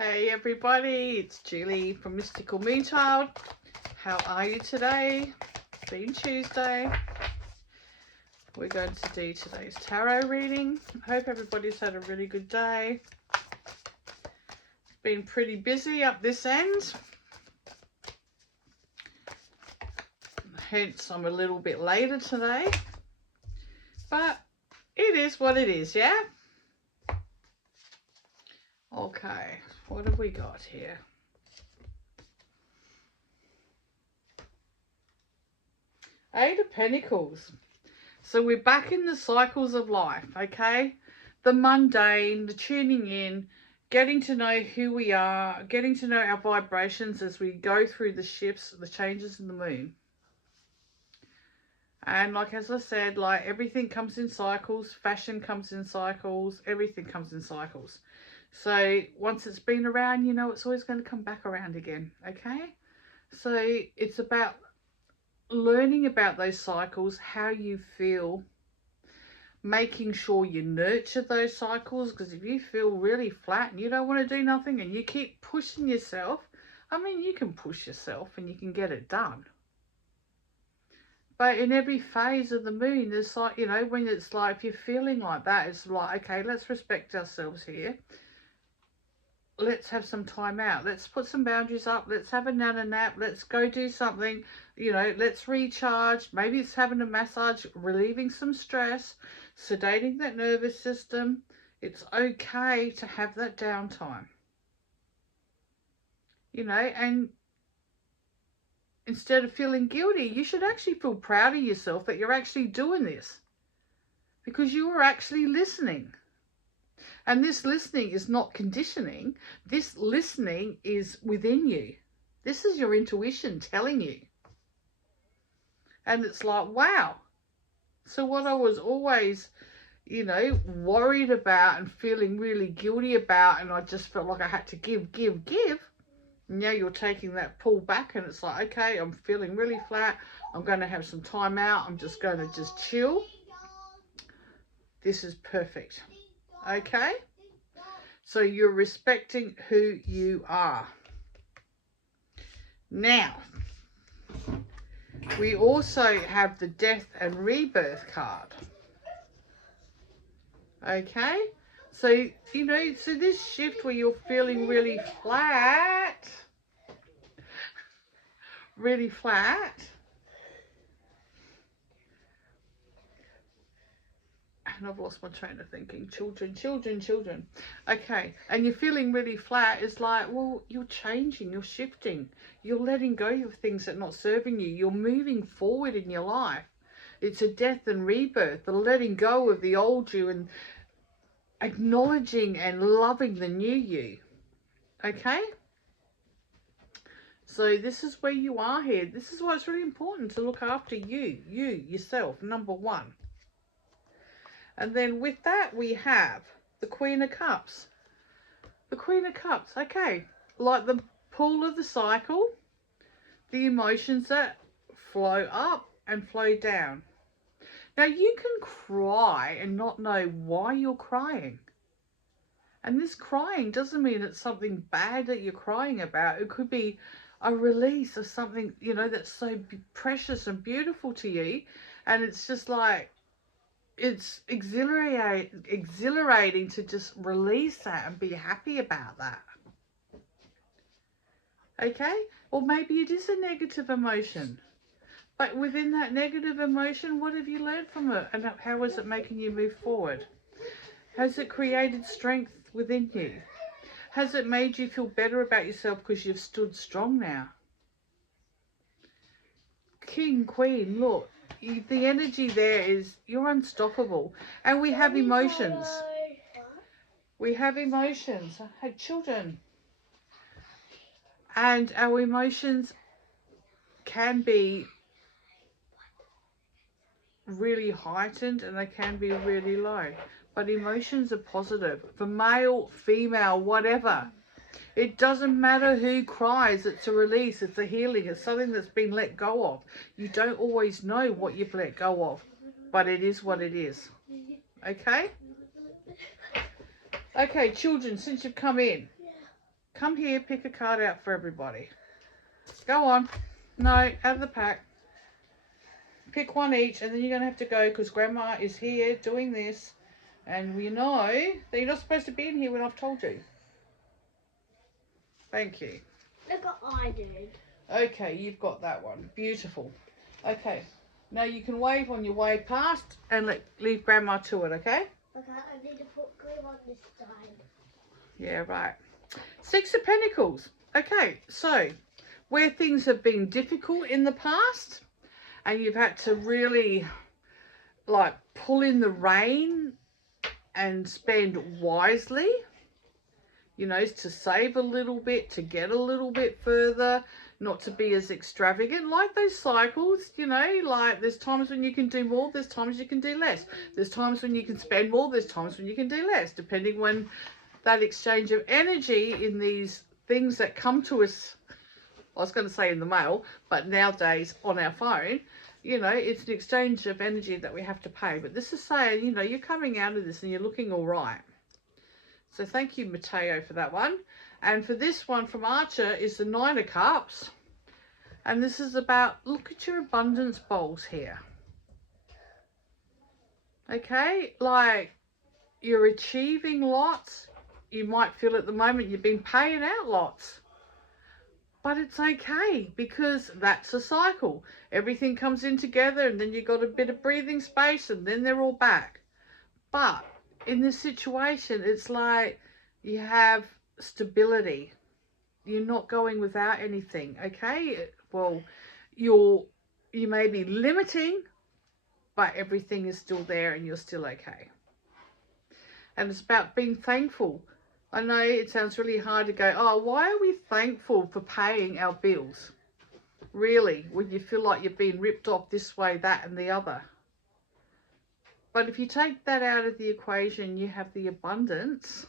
Hey everybody, it's Julie from Mystical Moonchild. How are you today? Being Tuesday. We're going to do today's tarot reading. I hope everybody's had a really good day. It's been pretty busy up this end. Hence I'm a little bit later today. But it is what it is, yeah? Okay, what have we got here? Eight of Pentacles. So we're back in the cycles of life, okay? The mundane, the tuning in, getting to know who we are, getting to know our vibrations as we go through the shifts, the changes in the moon. And like as I said, like everything comes in cycles, fashion comes in cycles, everything comes in cycles. So once it's been around, you know it's always going to come back around again, okay? So it's about learning about those cycles, how you feel, making sure you nurture those cycles, because if you feel really flat and you don't want to do nothing and you keep pushing yourself, I mean, you can push yourself and you can get it done. But in every phase of the moon, there's like, you know, when it's like, if you're feeling like that, it's like, okay, let's respect ourselves here. Let's have some time out. Let's put some boundaries up. Let's have a nana nap. Let's go do something, you know, let's recharge. Maybe it's having a massage, relieving some stress, sedating that nervous system. It's okay to have that downtime, you know, and instead of feeling guilty, you should actually feel proud of yourself that you're actually doing this because you are actually listening. And this listening is not conditioning. This listening is within you. This is your intuition telling you. And it's like, wow. So what I was always, you know, worried about and feeling really guilty about, and I just felt like I had to give. Now you're taking that pull back and it's like, okay, I'm feeling really flat. I'm going to have some time out. I'm just going to just chill. This is perfect. Okay? So you're respecting who you are. Now, we also have the Death and Rebirth card. Okay? So, you know, so this shift where you're feeling really flat, and I've lost my train of thinking. Children. Okay, and you're feeling really flat. It's like, well, you're changing, you're shifting, you're letting go of things that are not serving you. You're moving forward in your life. It's a death and rebirth, the letting go of the old you and acknowledging and loving the new you. Okay? So this is where you are here. This is why it's really important to look after you, yourself, number one. And then with that, we have the Queen of Cups. The Queen of Cups, okay. Like the pull of the cycle, the emotions that flow up and flow down. Now, you can cry and not know why you're crying. And this crying doesn't mean it's something bad that you're crying about. It could be a release of something, you know, that's so precious and beautiful to you. And it's just like, it's exhilarating to just release that and be happy about that. Okay? Or maybe it is a negative emotion. But within that negative emotion, what have you learned from it? And how is it making you move forward? Has it created strength within you? Has it made you feel better about yourself because you've stood strong now? King, Queen, look. The energy there is you're unstoppable. And we have emotions. We have emotions. I had children. And our emotions can be really heightened and they can be really low. But emotions are positive. For male, female, whatever. It doesn't matter who cries. It's a release. It's a healing. It's something that's been let go of. You don't always know what you've let go of. But it is what it is. Okay? Okay, children, since you've come in. Come here, pick a card out for everybody. Go on. No, out of the pack. Pick one each, and then you're going to have to go because Grandma is here doing this. And we know that you're not supposed to be in here when I've told you. Thank you. Look what I did. Okay, you've got that one. Beautiful. Okay. Now you can wave on your way past and leave Grandma to it, okay? Okay, I need to put glue on this side. Yeah, right. Six of Pentacles. Okay, so where things have been difficult in the past and you've had to really like pull in the rein and spend wisely, you know, to save a little bit, to get a little bit further, not to be as extravagant, like those cycles, you know, like there's times when you can do more, there's times you can do less. There's times when you can spend more, there's times when you can do less, depending when that exchange of energy in these things that come to us, I was going to say in the mail, but nowadays on our phone, you know, it's an exchange of energy that we have to pay. But this is saying, you know, you're coming out of this and you're looking all right. So thank you, Mateo, for that one. And for this one from Archer is the Nine of Cups. And this is about, look at your abundance bowls here. Okay, like you're achieving lots. You might feel at the moment you've been paying out lots. But it's okay because that's a cycle. Everything comes in together and then you've got a bit of breathing space and then they're all back. But in this situation, it's like you have stability. You're not going without anything, okay? Well, you may be limiting, but everything is still there and you're still okay. And it's about being thankful. I know it sounds really hard to go, oh, why are we thankful for paying our bills? Really, when you feel like you're being ripped off this way, that and the other. But if you take that out of the equation, you have the abundance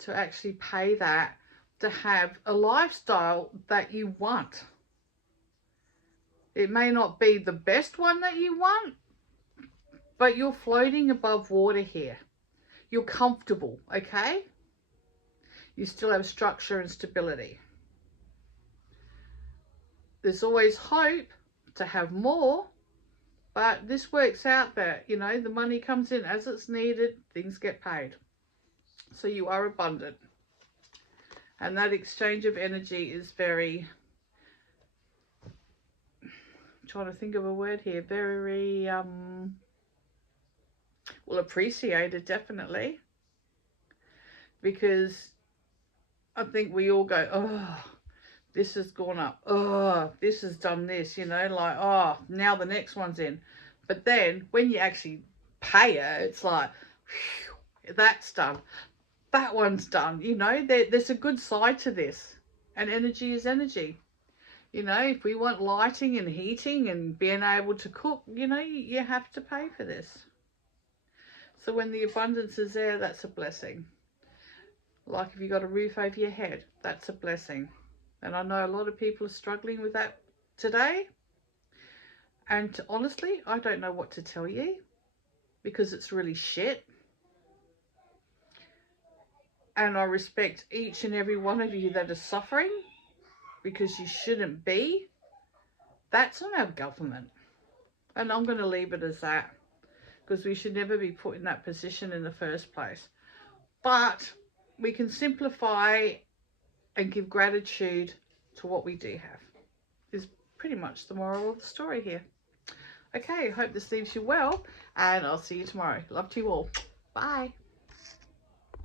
to actually pay that, to have a lifestyle that you want. It may not be the best one that you want, but you're floating above water here. You're comfortable, okay? You still have structure and stability. There's always hope to have more, but this works out that, you know, the money comes in as it's needed, things get paid. So you are abundant. And that exchange of energy is very, I'm trying to think of a word here, very, well, appreciated, definitely. Because I think we all go, oh, this has gone up. Oh, this has done this, you know, like, oh, now the next one's in. But then when you actually pay it, it's like, whew, that's done. That one's done. You know, there's a good side to this. And energy is energy. You know, if we want lighting and heating and being able to cook, you know, you have to pay for this. So when the abundance is there, that's a blessing. Like if you got a roof over your head, that's a blessing. And I know a lot of people are struggling with that today. And honestly, I don't know what to tell you because it's really shit. And I respect each and every one of you that is suffering because you shouldn't be. That's on our government. And I'm going to leave it as that because we should never be put in that position in the first place. But we can simplify and give gratitude to what we do have. Is pretty much the moral of the story here. Okay, I hope this leaves you well, and I'll see you tomorrow. Love to you all. Bye.